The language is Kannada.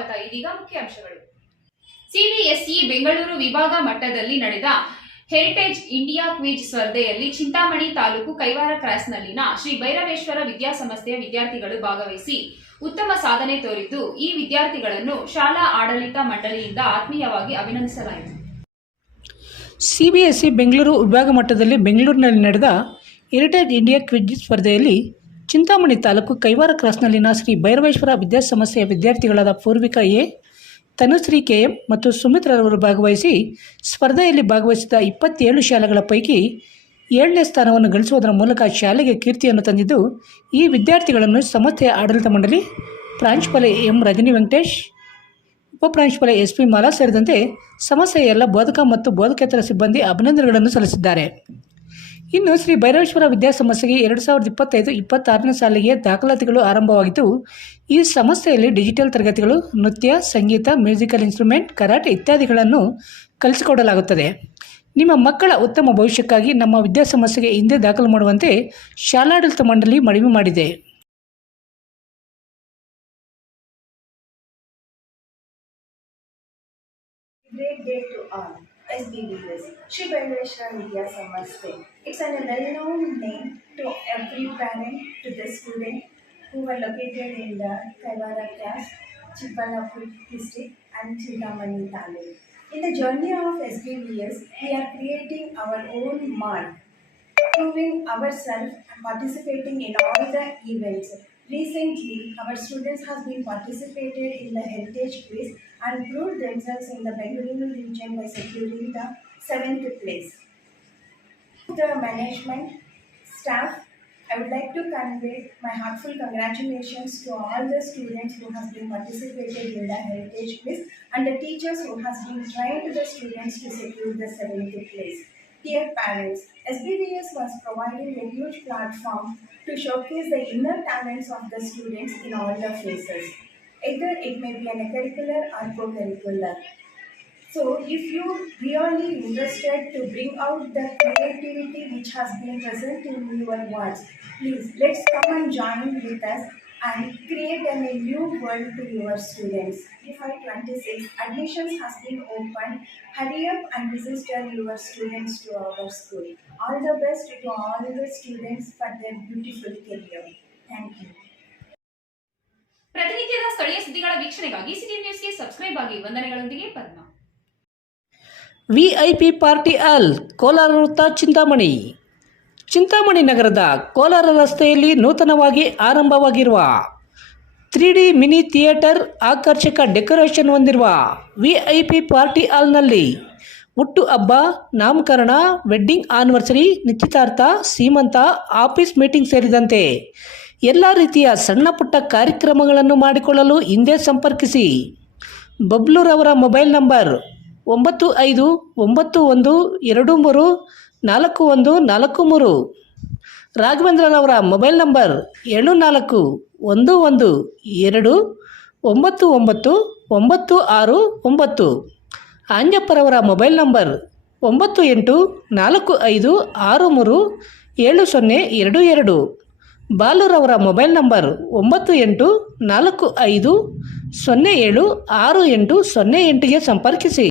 ಸ್ವಾಗತ. ಇದೀಗ ಮುಖ್ಯಾಂಶಗಳು. ಸಿಬಿಎಸ್ಇ ಬೆಂಗಳೂರು ವಿಭಾಗ ಮಟ್ಟದಲ್ಲಿ ನಡೆದ ಹೆರಿಟೇಜ್ ಇಂಡಿಯಾ ಕ್ವಿಜ್ ಸ್ಪರ್ಧೆಯಲ್ಲಿ ಚಿಂತಾಮಣಿ ತಾಲೂಕು ಕೈವಾರ ಕ್ರಾಸ್ನಲ್ಲಿನ ಶ್ರೀ ಭೈರವೇಶ್ವರ ವಿದ್ಯಾಸಂಸ್ಥೆಯ ವಿದ್ಯಾರ್ಥಿಗಳು ಭಾಗವಹಿಸಿ ಉತ್ತಮ ಸಾಧನೆ ತೋರಿದ್ದು, ಈ ವಿದ್ಯಾರ್ಥಿಗಳನ್ನು ಶಾಲಾ ಆಡಳಿತ ಮಂಡಳಿಯಿಂದ ಆತ್ಮೀಯವಾಗಿ ಅಭಿನಂದಿಸಲಾಯಿತು. ಸಿಬಿಎಸ್ಇ ಬೆಂಗಳೂರು ವಿಭಾಗ ಮಟ್ಟದಲ್ಲಿ ಬೆಂಗಳೂರಿನಲ್ಲಿ ನಡೆದ ಹೆರಿಟೇಜ್ ಇಂಡಿಯಾ ಕ್ವಿಜ್ ಸ್ಪರ್ಧೆಯಲ್ಲಿ ಚಿಂತಾಮಣಿ ತಾಲೂಕು ಕೈವಾರ ಕ್ರಾಸ್ನಲ್ಲಿನ ಶ್ರೀ ಭೈರವೇಶ್ವರ ವಿದ್ಯಾಸಂಸ್ಥೆಯ ವಿದ್ಯಾರ್ಥಿಗಳಾದ ಪೂರ್ವಿಕಾ ಎ, ತನುಶ್ರೀ ಕೆಎಂ ಮತ್ತು ಸುಮಿತ್ರರವರು ಭಾಗವಹಿಸಿ ಸ್ಪರ್ಧೆಯಲ್ಲಿ ಭಾಗವಹಿಸಿದ 27 ಶಾಲೆಗಳ ಪೈಕಿ 7ನೇ ಸ್ಥಾನವನ್ನು ಗಳಿಸುವುದರ ಮೂಲಕ ಶಾಲೆಗೆ ಕೀರ್ತಿಯನ್ನು ತಂದಿದ್ದು, ಈ ವಿದ್ಯಾರ್ಥಿಗಳನ್ನು ಸಂಸ್ಥೆಯ ಆಡಳಿತ ಮಂಡಳಿ, ಪ್ರಾಂಶುಪಾಲೆ ಎಂ ರಜನಿ ವೆಂಕಟೇಶ್, ಉಪಪ್ರಾಂಶುಪಾಲೆ ಎಸ್.ಪಿ. ಮಾಲಾ ಸೇರಿದಂತೆ ಸಂಸ್ಥೆಯ ಎಲ್ಲ ಬೋಧಕ ಮತ್ತು ಬೋಧಕೇತರ ಸಿಬ್ಬಂದಿ ಅಭಿನಂದನೆಗಳನ್ನು ಸಲ್ಲಿಸಿದ್ದಾರೆ. ಇನ್ನು ಶ್ರೀ ಭೈರವೇಶ್ವರ ವಿದ್ಯಾಸಂಸ್ಥೆಗೆ 2025-26ನೇ ಸಾಲಿಗೆ ದಾಖಲಾತಿಗಳು ಆರಂಭವಾಗಿದ್ದು, ಈ ಸಂಸ್ಥೆಯಲ್ಲಿ ಡಿಜಿಟಲ್ ತರಗತಿಗಳು, ನೃತ್ಯ, ಸಂಗೀತ, ಮ್ಯೂಸಿಕಲ್ ಇನ್ಸ್ಟ್ರೂಮೆಂಟ್, ಕರಾಟೆ ಇತ್ಯಾದಿಗಳನ್ನು ಕಲಿಸಿಕೊಡಲಾಗುತ್ತದೆ. ನಿಮ್ಮ ಮಕ್ಕಳ ಉತ್ತಮ ಭವಿಷ್ಯಕ್ಕಾಗಿ ನಮ್ಮ ವಿದ್ಯಾಸಂಸ್ಥೆಗೆ ಹಿಂದೆ ದಾಖಲು ಮಾಡುವಂತೆ ಶಾಲಾಡಳಿತ ಮಂಡಳಿ ಮನವಿ ಮಾಡಿದೆ. Great day to all. SBVS, Shri Vaireshwara Vidya Samasthe. It's a well-known name to every parent, to the student who are located in the Kaivara caste, Chikballapur district and Chintamani Taluk. In the journey of SBVS, we are creating our own mark, proving ourselves and participating in all the events. Recently, our students have been participated in the Heritage Quiz and proved themselves in the Bengaluru region by securing the 7th place. To the management, staff, I would like to convey my heartfelt congratulations to all the students who have been participated in the Heritage Quiz and the teachers who have been trained the students to secure the 7th place. Dear parents, SBVS was providing a huge platform to showcase the inner talents of the students in all the phases. Either it may be an curricular or co-curricular. So if you really interested to bring out the creativity which has been present in your words, please let's come and join with us and create a new world to your students. FY26 admissions has been opened. Hurry up and register your students to our school. All the best to all the students for their beautiful career. Thank you. ಪ್ರತಿನಿತ್ಯದ ಸ್ಥಳೀಯ ಸುದ್ದಿಗಳ ವೀಕ್ಷಣೆಗಾಗಿ ಸಿಟಿ ನ್ಯೂಸ್ಗೆ ಸಬ್ಸ್ಕ್ರೈಬ್ ಆಗಿ. ವಂದನೆಗಳೊಂದಿಗೆ ಪದ್ಮ. ವಿಐಪಿ ಪಾರ್ಟಿ ಹಾಲ್, ಕೋಲಾರ ವೃತ್ತ, ಚಿಂತಾಮಣಿ. ಚಿಂತಾಮಣಿ ನಗರದ ಕೋಲಾರ ರಸ್ತೆಯಲ್ಲಿ ನೂತನವಾಗಿ ಆರಂಭವಾಗಿರುವ 3D ಮಿನಿ ಥಿಯೇಟರ್, ಆಕರ್ಷಕ ಡೆಕೋರೇಷನ್ ಹೊಂದಿರುವ ವಿಐಪಿ ಪಾರ್ಟಿ ಹಾಲ್ನಲ್ಲಿ ಹುಟ್ಟು ಹಬ್ಬ, ನಾಮಕರಣ, ವೆಡ್ಡಿಂಗ್ ಆನಿವರ್ಸರಿ, ನಿಶ್ಚಿತಾರ್ಥ, ಸೀಮಂತ, ಆಫೀಸ್ ಮೀಟಿಂಗ್ ಸೇರಿದಂತೆ ಎಲ್ಲ ರೀತಿಯ ಸಣ್ಣ ಪುಟ್ಟ ಕಾರ್ಯಕ್ರಮಗಳನ್ನು ಮಾಡಿಕೊಳ್ಳಲು ಹಿಂದೆ ಸಂಪರ್ಕಿಸಿ. ಬಬ್ಲೂರವರ ಮೊಬೈಲ್ ನಂಬರ್ 9591234143. ರಾಘವೇಂದ್ರರವರ ಮೊಬೈಲ್ ನಂಬರ್ 7412999969. ಆಂಜಪ್ಪರವರ ಮೊಬೈಲ್ ನಂಬರ್ 9845637022. ಬಾಲುರವರ ಮೊಬೈಲ್ ನಂಬರ್ 9845076808ಗೆ ಸಂಪರ್ಕಿಸಿ.